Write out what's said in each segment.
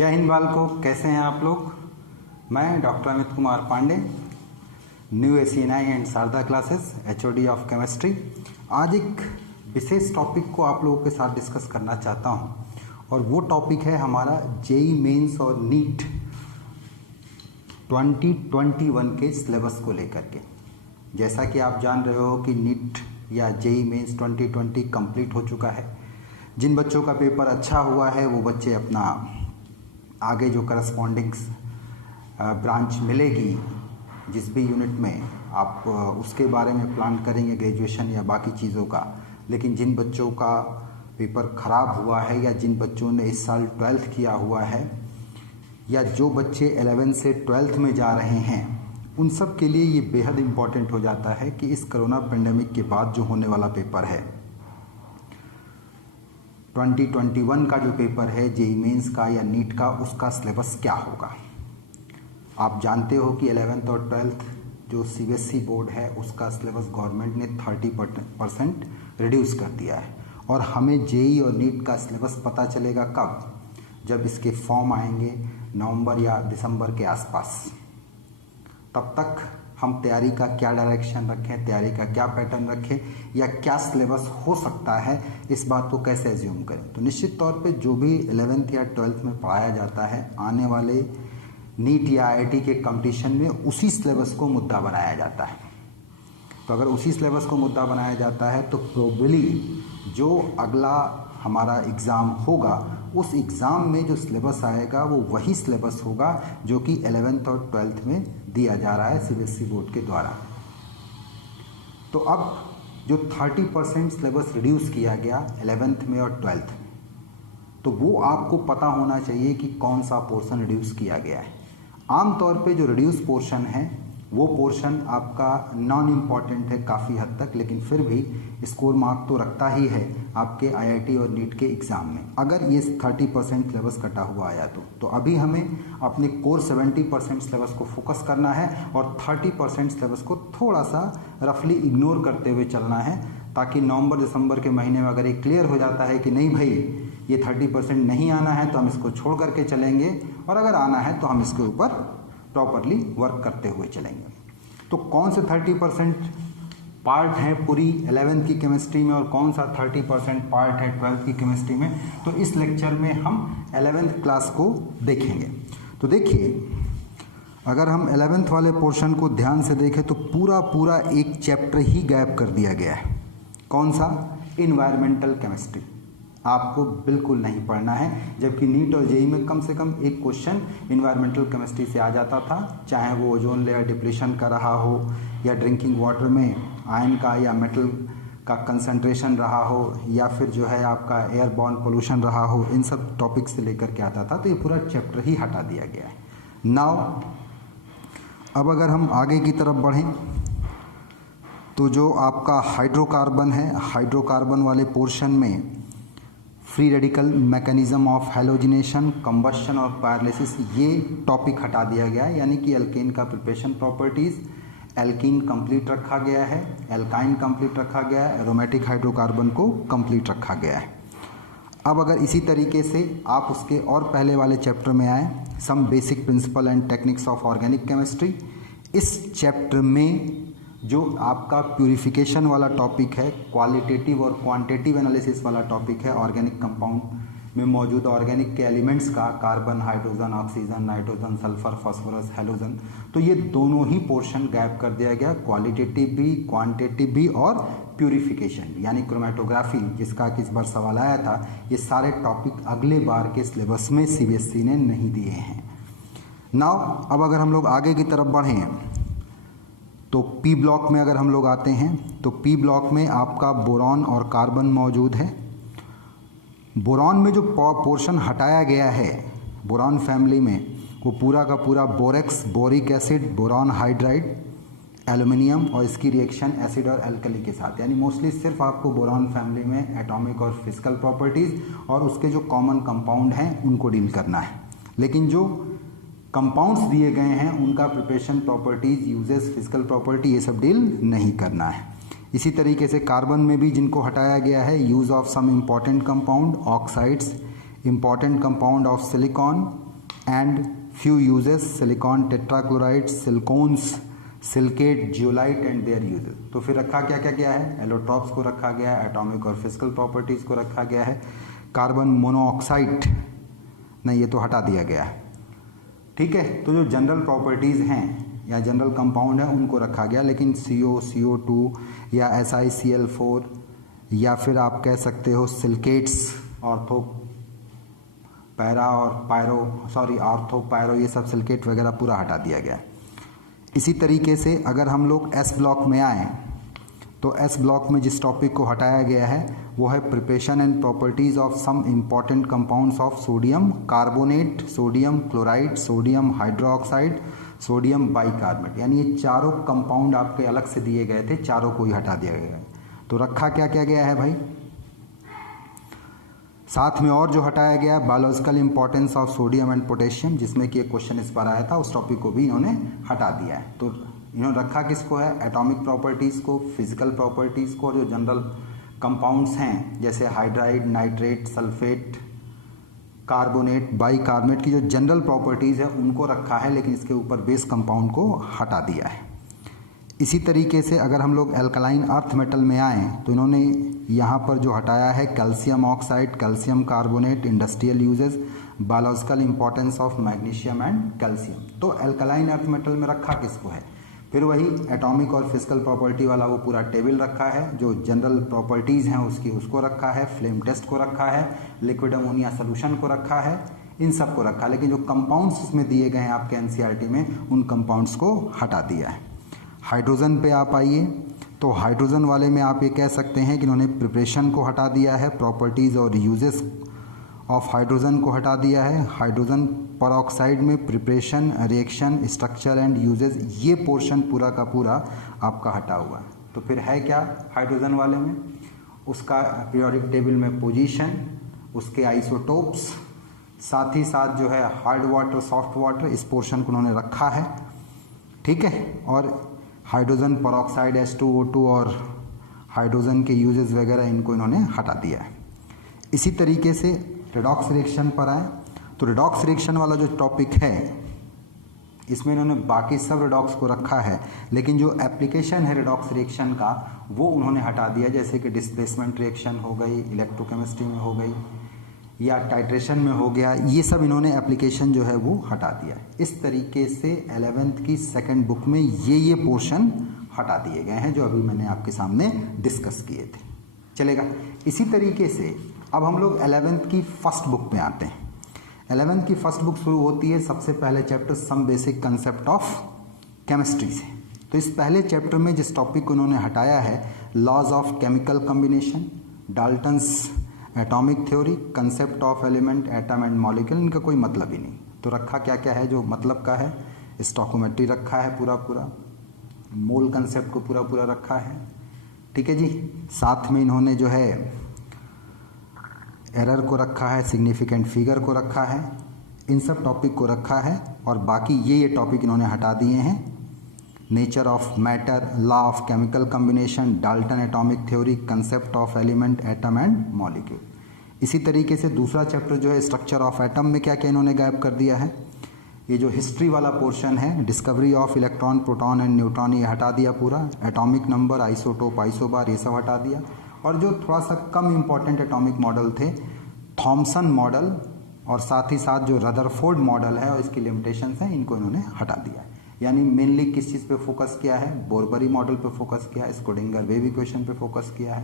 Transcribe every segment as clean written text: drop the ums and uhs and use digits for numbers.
जय हिंद बालकों, कैसे हैं आप लोग। मैं doctor Amit Kumar Pandey, new ACNI and Sharda classes HOD of chemistry. आज एक विशेष टॉपिक को आप लोगों के साथ डिस्कस करना चाहता हूं और वो टॉपिक है हमारा JEE मेंस और नीट 2021 के सिलेबस को लेकर के। जैसा कि आप जान रहे हो कि नीट या JEE मेंस 2020 कंप्लीट हो चुका है। जिन बच्चों का पेपर अच्छा हुआ है वो बच्चे अपना आगे जो करस्पॉन्डिंग ब्रांच मिलेगी जिस भी यूनिट में आप उसके बारे में प्लान करेंगे ग्रेजुएशन या बाकी चीज़ों का। लेकिन जिन बच्चों का पेपर ख़राब हुआ है या जिन बच्चों ने इस साल 12th किया हुआ है या जो बच्चे 11th से 12th में जा रहे हैं, उन सब के लिए ये बेहद इम्पॉर्टेंट हो जाता है कि इस कोरोना पेंडेमिक के बाद जो होने वाला पेपर है 2021 का जो पेपर है JEE मेंस का या नीट का, उसका सिलेबस क्या होगा। आप जानते हो कि 11th और 12th जो CBSE बोर्ड है उसका सिलेबस गवर्नमेंट ने 30% रिड्यूस कर दिया है और हमें JEE और नीट का सिलेबस पता चलेगा कब, जब इसके फॉर्म आएंगे नवंबर या दिसंबर के आसपास। तब तक हम तैयारी का क्या डायरेक्शन रखें, तैयारी का क्या पैटर्न रखें या क्या सिलेबस हो सकता है, इस बात को कैसे एज्यूम करें। तो निश्चित तौर पे जो भी 11th या 12th में पढ़ाया जाता है, आने वाले नीट या IIT के कंपटीशन में उसी सिलेबस को मुद्दा बनाया जाता है। तो अगर उसी सिलेबस को मुद्दा बनाया जाता है तो प्रोबेबली जो अगला हमारा एग्ज़ाम होगा उस एग्ज़ाम में जो सिलेबस आएगा वो वही सिलेबस होगा जो कि 11th और 12th में दिया जा रहा है CBSE बोर्ड के द्वारा। तो अब जो 30% सिलेबस रिड्यूस किया गया 11th में और 12th में, तो वो आपको पता होना चाहिए कि कौन सा पोर्शन रिड्यूस किया गया है। आमतौर पे जो रिड्यूस पोर्शन है वो पोर्शन आपका नॉन इम्पॉर्टेंट है काफ़ी हद तक, लेकिन फिर भी स्कोर मार्क तो रखता ही है आपके IIT और नीट के एग्ज़ाम में, अगर ये 30% सिलेबस कटा हुआ आया तो अभी हमें अपने कोर 70% सिलेबस को फोकस करना है और 30% सिलेबस को थोड़ा सा रफली इग्नोर करते हुए चलना है, ताकि नवंबर दिसंबर के महीने में अगर ये क्लियर हो जाता है कि नहीं भाई ये 30% नहीं आना है तो हम इसको छोड़ करके चलेंगे, और अगर आना है तो हम इसके ऊपर प्रॉपरली वर्क करते हुए चलेंगे। तो कौन से 30% पार्ट है पूरी 11th की केमिस्ट्री में और कौन सा 30% पार्ट है 12th की केमिस्ट्री में, तो इस लेक्चर में हम 11th क्लास को देखेंगे। तो देखिए, अगर हम 11th वाले पोर्शन को ध्यान से देखें तो पूरा एक चैप्टर ही गैप कर दिया गया है। कौन सा? Environmental chemistry. आपको बिल्कुल नहीं पढ़ना है, जबकि नीट और JEE में कम से कम एक क्वेश्चन इन्वायरमेंटल केमिस्ट्री से आ जाता था, चाहे वो ओजोन लेयर डिप्लीशन का रहा हो या ड्रिंकिंग वाटर में आयन का या मेटल का कंसंट्रेशन रहा हो या फिर जो है आपका एयरबॉर्न पोल्यूशन रहा हो, इन सब टॉपिक से लेकर के आता था। तो ये पूरा चैप्टर ही हटा दिया गया है। नाउ अब अगर हम आगे की तरफ बढ़ें तो जो आपका हाइड्रोकार्बन है, हाइड्रोकार्बन वाले पोर्शन में free radical mechanism of halogenation, combustion और पायरोलिसिस, ये टॉपिक हटा दिया गया है। यानी कि एल्केन का प्रिपरेशन प्रॉपर्टीज़, एल्कीन कंप्लीट रखा गया है, एल्काइन कंप्लीट रखा गया है, एरोमेटिक हाइड्रोकार्बन को कंप्लीट रखा गया है। अब अगर इसी तरीके से आप उसके और पहले वाले चैप्टर में आए, some basic principle and techniques of organic chemistry, इस चैप्टर में जो आपका प्यूरिफिकेशन वाला टॉपिक है, क्वालिटेटिव और क्वांटिटेटिव एनालिसिस वाला टॉपिक है, ऑर्गेनिक कंपाउंड में मौजूद ऑर्गेनिक के एलिमेंट्स का, carbon, hydrogen, oxygen, nitrogen, sulphur, phosphorus, halogen, तो ये दोनों ही पोर्शन गैप कर दिया गया, क्वालिटेटिव भी, क्वांटिटेटिव भी और प्यूरिफिकेशन यानी क्रोमेटोग्राफी, जिसका कि इस बार सवाल आया था। ये सारे टॉपिक अगले बार के सिलेबस में CBSE ने नहीं दिए हैं। नाउ अब अगर हम लोग आगे की तरफ बढ़ें तो P ब्लॉक में अगर हम लोग आते हैं तो P ब्लॉक में आपका बोरॉन और कार्बन मौजूद है। बोरॉन में जो पोर्शन हटाया गया है बोरॉन फैमिली में, वो पूरा का पूरा borax, boric acid, boron hydride, aluminium और इसकी रिएक्शन एसिड और एल्कली के साथ। यानी मोस्टली सिर्फ आपको बोरॉन फैमिली में एटॉमिक और फिजिकल प्रॉपर्टीज़ और उसके जो कॉमन कंपाउंड हैं उनको डील करना है। लेकिन जो कंपाउंड्स दिए गए हैं उनका preparation properties, uses, physical property, ये सब डील नहीं करना है। इसी तरीके से कार्बन में भी जिनको हटाया गया है, use of some important compound, oxides, important compound of silicon, and few uses silicon tetrachloride, silicones, silicate, zeolite and their uses. तो फिर रखा क्या क्या गया है, एलोट्रॉप्स को रखा गया है, एटॉमिक और फिजिकल प्रॉपर्टीज़ को रखा गया है, कार्बन मोनोऑक्साइड नहीं ये तो हटा दिया गया है, ठीक है। तो जो जनरल प्रॉपर्टीज़ हैं या जनरल कंपाउंड है उनको रखा गया, लेकिन CO, CO2 या SiCl4 या फिर आप कह सकते हो सिलिकेट्स, ऑर्थो पैरा और ऑर्थो पायरो ये सब सिलिकेट वगैरह पूरा हटा दिया गया है। इसी तरीके से अगर हम लोग S ब्लॉक में आएँ तो S ब्लॉक में जिस टॉपिक को हटाया गया है वो है preparation and properties of some important compounds of sodium carbonate, sodium chloride, sodium hydroxide, sodium bicarbonate. यानी ये चारों कंपाउंड आपके अलग से दिए गए थे, चारों को ही हटा दिया गया है। तो रखा क्या क्या गया है भाई, साथ में और जो हटाया गया है biological importance of sodium and potassium, जिसमें कि एक क्वेश्चन इस बार आया था, उस टॉपिक को भी इन्होंने हटा दिया है। तो इन्होंने रखा किसको है, एटॉमिक प्रॉपर्टीज़ को, फिजिकल प्रॉपर्टीज़ को, जो जनरल कंपाउंड्स हैं जैसे hydride, nitrate, sulphate, carbonate, bicarbonate की जो जनरल प्रॉपर्टीज़ है उनको रखा है, लेकिन इसके ऊपर बेस कंपाउंड को हटा दिया है। इसी तरीके से अगर हम लोग एल्कलाइन अर्थ मेटल में आएँ तो इन्होंने यहाँ पर जो हटाया है calcium oxide, calcium carbonate, industrial uses, biological importance of magnesium and calcium. तो एल्कलाइन अर्थ मेटल में रखा किसको है, फिर वही एटॉमिक और फिजिकल प्रॉपर्टी वाला वो पूरा टेबल रखा है, जो जनरल प्रॉपर्टीज़ हैं उसकी उसको रखा है, फ्लेम टेस्ट को रखा है, लिक्विड अमोनिया सोल्यूशन को रखा है, इन सब को रखा है। लेकिन जो कंपाउंड्स इसमें दिए गए हैं आपके एनसीईआरटी में उन कंपाउंड्स को हटा दिया है। हाइड्रोजन पे आप आइए तो हाइड्रोजन वाले में आप ये कह सकते हैं कि इन्होंने प्रिपरेशन को हटा दिया है, प्रॉपर्टीज़ और यूजेस ऑफ हाइड्रोजन को हटा दिया है। हाइड्रोजन परऑक्साइड में preparation, reaction, structure and uses ये पोर्शन पूरा का पूरा आपका हटा हुआ है। तो फिर है क्या हाइड्रोजन वाले में, उसका पीरियोडिक टेबल में पोजीशन, उसके आइसोटोप्स, साथ ही साथ जो है हार्ड वाटर, सॉफ्ट वाटर, इस पोर्शन को उन्होंने रखा है, ठीक है। और हाइड्रोजन परऑक्साइड H2O2 और हाइड्रोजन के यूजेस वगैरह इनको इन्होंने हटा दिया है। इसी तरीके से रेडॉक्स रिएक्शन पर आए तो रेडॉक्स रिएक्शन वाला जो टॉपिक है इसमें इन्होंने बाकी सब रेडॉक्स को रखा है, लेकिन जो एप्लीकेशन है रेडॉक्स रिएक्शन का वो उन्होंने हटा दिया, जैसे कि डिस्प्लेसमेंट रिएक्शन हो गई, इलेक्ट्रोकेमिस्ट्री में हो गई या टाइट्रेशन में हो गया, ये सब इन्होंने एप्लीकेशन जो है वो हटा दिया। इस तरीके से 11th की सेकंड बुक में ये पोर्शन हटा दिए गए हैं जो अभी मैंने आपके सामने डिस्कस किए थे, चलेगा। इसी तरीके से अब हम लोग 11th की फर्स्ट बुक में आते हैं। 11th की फर्स्ट बुक शुरू होती है सबसे पहले chapter some basic concept of chemistry से। तो इस पहले चैप्टर में जिस टॉपिक को उन्होंने हटाया है laws of chemical combination, Dalton's atomic theory, concept of element, atom and molecule, इनका कोई मतलब ही नहीं। तो रखा क्या क्या है जो मतलब का है, स्टोइकोमेट्री रखा है पूरा पूरा, मोल कंसेप्ट को पूरा पूरा रखा है, ठीक है जी। साथ में इन्होंने जो है एरर को रखा है, सिग्निफिकेंट फिगर को रखा है, इन सब टॉपिक को रखा है। और बाकी ये टॉपिक इन्होंने हटा दिए हैं, nature of matter, law of chemical combination, Dalton atomic theory, concept of element, atom and molecule. इसी तरीके से दूसरा चैप्टर जो है स्ट्रक्चर ऑफ एटम में क्या क्या इन्होंने गायब कर दिया है, ये जो हिस्ट्री वाला पोर्शन है, discovery of electron, proton and neutron, ये हटा दिया पूरा। एटॉमिक नंबर, आइसोटोप, आइसोबार, ये सब हटा दिया। और जो थोड़ा सा कम इम्पॉर्टेंट एटॉमिक मॉडल थे, थॉमसन मॉडल और साथ ही साथ जो रदरफोर्ड मॉडल है और इसकी लिमिटेशंस हैं, इनको इन्होंने हटा दिया है। यानी मेनली किस चीज़ पे फोकस किया है, बोरबरी मॉडल पे फोकस किया है, स्क्रोडिंगर वेव इक्वेशन पे फोकस किया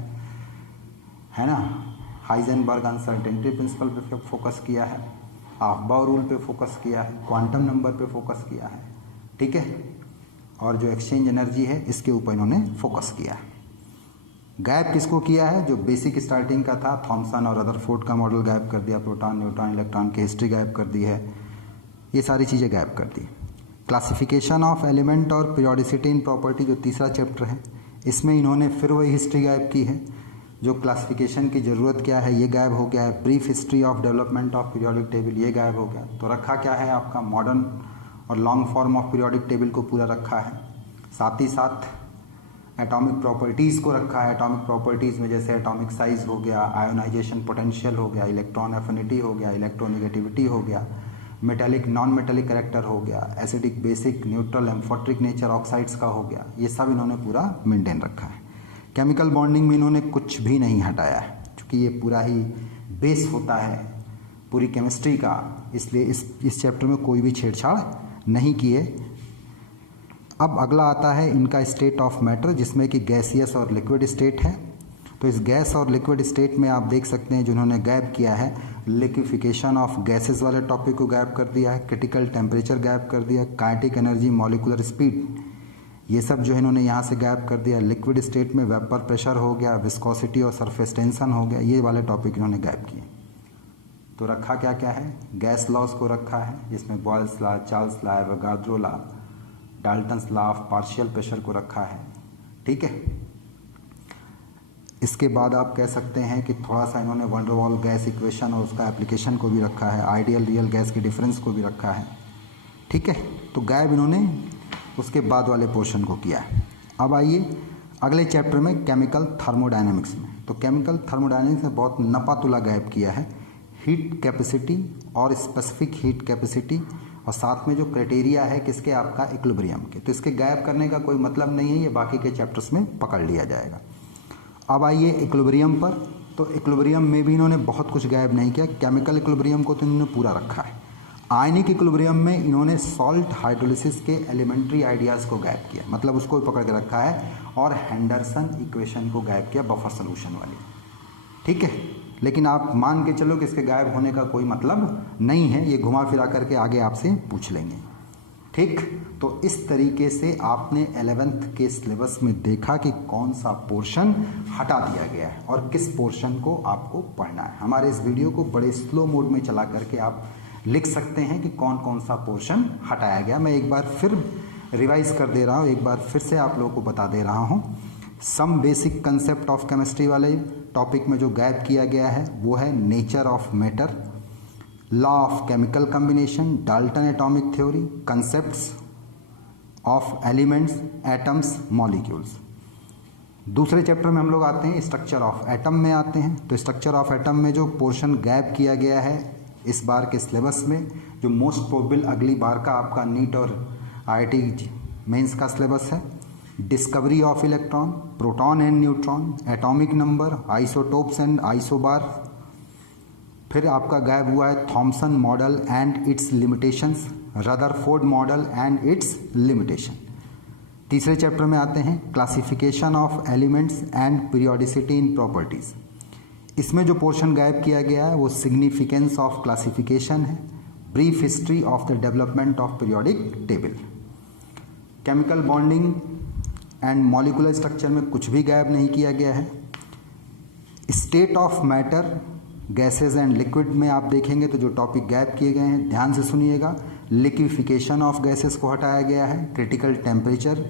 है ना, हाइजेनबर्ग अनसर्टेनिटी प्रिंसिपल पे फोकस किया है, अफबाउ रूल पे फोकस किया है, क्वांटम नंबर पे फोकस किया है, ठीक है। और जो एक्सचेंज एनर्जी है इसके ऊपर इन्होंने फोकस किया है। गायब किसको किया है, जो बेसिक स्टार्टिंग का था, थॉमसन और रदरफोर्ड का मॉडल गायब कर दिया, प्रोटॉन, न्यूट्रॉन, इलेक्ट्रॉन की हिस्ट्री गायब कर दी है, ये सारी चीज़ें गायब कर दी। क्लासिफिकेशन ऑफ एलिमेंट और पीरियोडिसिटी इन प्रॉपर्टी जो तीसरा चैप्टर है, इसमें इन्होंने फिर वही हिस्ट्री गायब की है। जो क्लासिफिकेशन की ज़रूरत क्या है ये गायब हो गया है। Brief history of development of periodic table ये गायब हो गया। तो रखा क्या है आपका, मॉडर्न और long form of periodic table को पूरा रखा है। साथ ही साथ एटॉमिक प्रॉपर्टीज़ को रखा है। एटॉमिक प्रॉपर्टीज़ में जैसे एटॉमिक साइज़ हो गया, आयोनाइजेशन पोटेंशियल हो गया, इलेक्ट्रॉन एफिनिटी हो गया, इलेक्ट्रोनेगेटिविटी हो गया, मेटेलिक नॉन मेटेलिक कैरेक्टर हो गया, acidic basic neutral amphoteric nature oxides का हो गया, ये सब इन्होंने पूरा मेंटेन रखा है। केमिकल बॉन्डिंग में इन्होंने कुछ भी नहीं हटाया है, क्योंकि ये पूरा ही बेस होता है पूरी केमिस्ट्री का, इसलिए इस चैप्टर में कोई भी छेड़छाड़ नहीं किए। अब अगला आता है इनका स्टेट ऑफ मैटर, जिसमें कि गैसियस और लिक्विड स्टेट है। तो इस गैस और लिक्विड स्टेट में आप देख सकते हैं जिन्होंने गैप किया है, लिक्विफिकेशन ऑफ गैसेस वाले टॉपिक को गैप कर दिया है, क्रिटिकल टेम्परेचर गैप कर दिया, काइनेटिक एनर्जी, मॉलिक्यूलर स्पीड, ये सब जो है इन्होंने यहाँ से गैप कर दिया। लिक्विड स्टेट में वेपर प्रेशर हो गया, विस्कोसिटी और सरफेस टेंशन हो गया, ये वाले टॉपिक इन्होंने गैप किए। तो रखा क्या क्या है, गैस लॉज को रखा है, जिसमें Boyle's law, Charles law, Avogadro law, Dalton's law of partial pressure को रखा है। ठीक है, इसके बाद आप कह सकते हैं कि थोड़ा सा इन्होंने van der Waals gas equation और उसका एप्लीकेशन को भी रखा है, आइडियल रियल गैस के डिफरेंस को भी रखा है। ठीक है, तो गैप इन्होंने उसके बाद वाले पोर्शन को किया है। अब आइए अगले चैप्टर में केमिकल थर्मोडायनेमिक्स में। तो केमिकल थर्मोडायनेमिक्स में बहुत नपातुला गैप किया है, हीट कैपेसिटी और स्पेसिफिक हीट कैपेसिटी, और साथ में जो क्राइटेरिया है किसके, आपका इक्विलिब्रियम के। तो इसके गैप करने का कोई मतलब नहीं है, ये बाकी के चैप्टर्स में पकड़ लिया जाएगा। अब आइए इक्विलिब्रियम पर। तो इक्विलिब्रियम में भी इन्होंने बहुत कुछ गैप नहीं किया, केमिकल इक्विलिब्रियम को तो इन्होंने पूरा रखा है। आयनिक इक्विलिब्रियम में इन्होंने सॉल्ट हाइड्रोलिसिस के एलिमेंट्री आइडियाज़ को गैप किया, मतलब उसको पकड़ के रखा है, और हेंडरसन इक्वेशन को गैप किया, बफर सोल्यूशन वाली। ठीक है, लेकिन आप मान के चलो कि इसके गायब होने का कोई मतलब नहीं है, ये घुमा फिरा करके आगे आपसे पूछ लेंगे। ठीक, तो इस तरीके से आपने 11th के सिलेबस में देखा कि कौन सा पोर्शन हटा दिया गया है और किस पोर्शन को आपको पढ़ना है। हमारे इस वीडियो को बड़े स्लो मोड में चला करके आप लिख सकते हैं कि कौन कौन सा पोर्शन हटाया गया। मैं एक बार फिर रिवाइज कर दे रहा हूँ, एक बार फिर से आप लोगों को बता दे रहा हूँ। Some basic concept of chemistry वाले टॉपिक में जो गैप किया गया है वो है nature of matter, law of chemical combination, Dalton atomic theory, concepts of elements, atoms, molecules. दूसरे चैप्टर में हम लोग आते हैं स्ट्रक्चर ऑफ एटम में आते हैं। तो स्ट्रक्चर ऑफ एटम में जो पोर्शन गैप किया गया है इस बार के सिलेबस में, जो मोस्ट प्रोबेबल अगली बार का आपका नीट और IIT मेंस का सिलेबस है, discovery of electron, proton and neutron, atomic number, isotopes and isobar. फिर आपका गैप हुआ है Thompson model and it's limitations, Rutherford model and it's limitation. तीसरे चैप्टर में आते हैं classification of elements and periodicity in properties. इसमें जो पोर्शन गैप किया गया है वो सिग्निफिकेंस ऑफ क्लासिफिकेशन है, brief history of the development of periodic table. Chemical bonding and molecular structure में कुछ भी गैप नहीं किया गया है। State of matter, gases and liquid में आप देखेंगे तो जो टॉपिक गैप किए गए हैं ध्यान से सुनिएगा। लिक्विफिकेशन ऑफ गैसेस को हटाया गया है, critical temperature,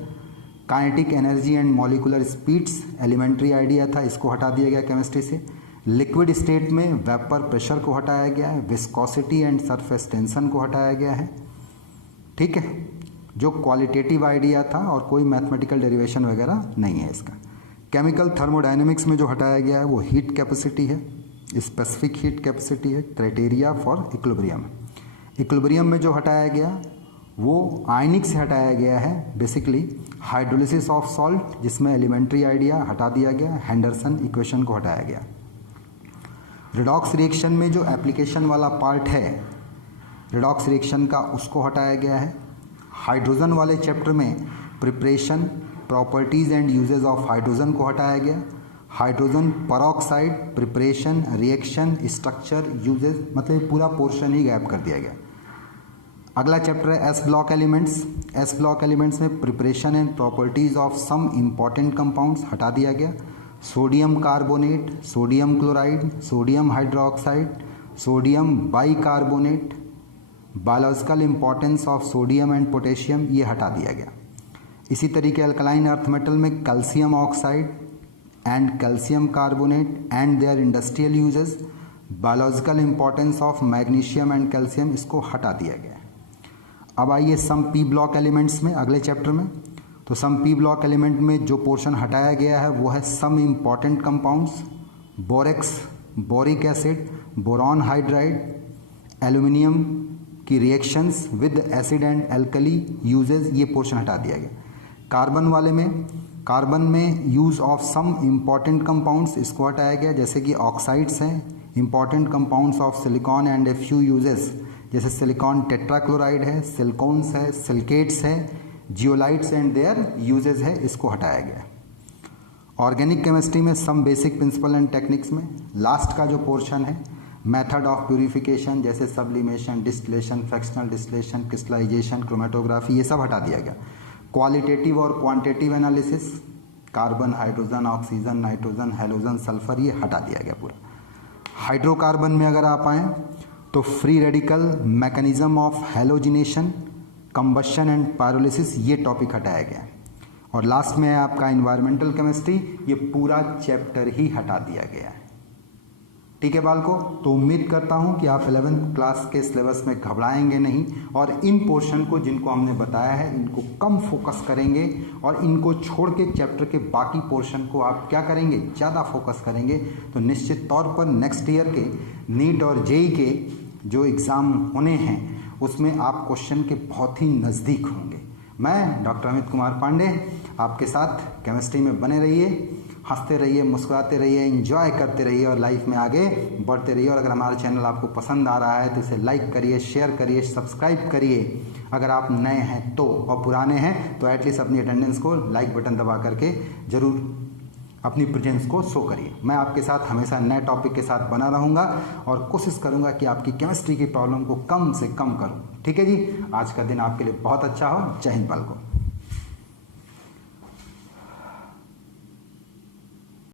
kinetic energy and molecular speeds elementary idea था, इसको हटा दिया गया केमिस्ट्री से। लिक्विड स्टेट में वेपर प्रेशर को हटाया गया है, विस्कोसिटी एंड सरफेस टेंशन को हटाया गया है। ठीक है, जो क्वालिटेटिव आइडिया था और कोई मैथमेटिकल डेरिवेशन वगैरह नहीं है इसका। केमिकल थर्मोडायनेमिक्स में जो हटाया गया है वो हीट कैपेसिटी है, स्पेसिफिक हीट कैपेसिटी है, क्राइटेरिया फॉर इक्विलिब्रियम। इक्विलिब्रियम में जो हटाया गया वो आयनिक से हटाया गया है, बेसिकली हाइड्रोलिसिस ऑफ सॉल्ट, जिसमें एलिमेंट्री आइडिया हटा दिया गया, हेंडरसन इक्वेशन को हटाया गया। रिडॉक्स रिएक्शन में जो एप्लीकेशन वाला पार्ट है रिडॉक्स रिएक्शन का, उसको हटाया गया है। हाइड्रोजन वाले चैप्टर में preparation, properties and uses of hydrogen को हटाया गया। Hydrogen peroxide, preparation, reaction, structure, uses, मतलब पूरा पोर्शन ही गैप कर दिया गया। अगला चैप्टर है S block elements. S block elements में preparation and properties of some important compounds हटा दिया गया। Sodium carbonate, sodium chloride, sodium hydroxide, sodium bicarbonate, biological importance of sodium and potassium, ये हटा दिया गया। इसी तरीके अल्कलाइन अर्थ मेटल में calcium oxide and calcium carbonate and their industrial uses, biological importance of magnesium and calcium, इसको हटा दिया गया। अब आइए सम पी ब्लॉक एलिमेंट्स में, अगले चैप्टर में। तो सम पी ब्लॉक एलिमेंट में जो पोर्शन हटाया गया है वो है some important compounds, borax, boric acid, boron hydride, aluminium कि reactions with acid and alkali uses, ये पोर्शन हटा दिया गया। कार्बन में use of some important compounds, इसको हटाया गया, जैसे कि ऑक्साइड्स हैं, important compounds of silicon and a few uses, जैसे सिलिकॉन टेट्राक्लोराइड है, सिलिकॉन्स है, सिलिकेट्स है, जियोलाइट्स एंड देयर यूजेस है, इसको हटाया गया। ऑर्गेनिक केमिस्ट्री में some basic principle and techniques में लास्ट का जो पोर्शन है मेथड ऑफ प्यूरिफिकेशन, जैसे sublimation, distillation, fractional distillation, crystallisation, chromatography, ये सब हटा दिया गया। क्वालिटेटिव और quantitative analysis, carbon, hydrogen, oxygen, nitrogen, halogen, sulphur, ये हटा दिया गया पूरा। हाइड्रोकार्बन में अगर आप आएँ तो free radical, mechanism of halogenation, combustion and pyrolysis, ये टॉपिक हटाया गया है। और लास्ट में है आपका इन्वायरमेंटल केमिस्ट्री, ये पूरा चैप्टर ही हटा दिया गया है। ठीक है बालको, तो उम्मीद करता हूं कि आप 11th क्लास के सिलेबस में घबराएंगे नहीं और इन पोर्शन को जिनको हमने बताया है इनको कम फोकस करेंगे और इनको छोड़ के चैप्टर के बाकी पोर्शन को आप क्या करेंगे, ज़्यादा फोकस करेंगे, तो निश्चित तौर पर नेक्स्ट ईयर के नीट और जेई के जो एग्ज़ाम होने हैं उसमें आप क्वेश्चन के बहुत ही नज़दीक होंगे। मैं डॉक्टर अमित कुमार पांडे आपके साथ, केमिस्ट्री में बने रहिए, हंसते रहिए, मुस्कुराते रहिए, एंजॉय करते रहिए और लाइफ में आगे बढ़ते रहिए। और अगर हमारा चैनल आपको पसंद आ रहा है तो इसे लाइक करिए, शेयर करिए, सब्सक्राइब करिए अगर आप नए हैं तो, और पुराने हैं तो एटलीस्ट अपनी अटेंडेंस को लाइक बटन दबा करके ज़रूर अपनी प्रेजेंस को शो करिए। मैं आपके साथ हमेशा नए टॉपिक के साथ बना रहूँगा और कोशिश करूँगा कि आपकी केमिस्ट्री की प्रॉब्लम को कम से कम करूँ। ठीक है जी, आज का दिन आपके लिए बहुत अच्छा हो। जय हिंद बालको।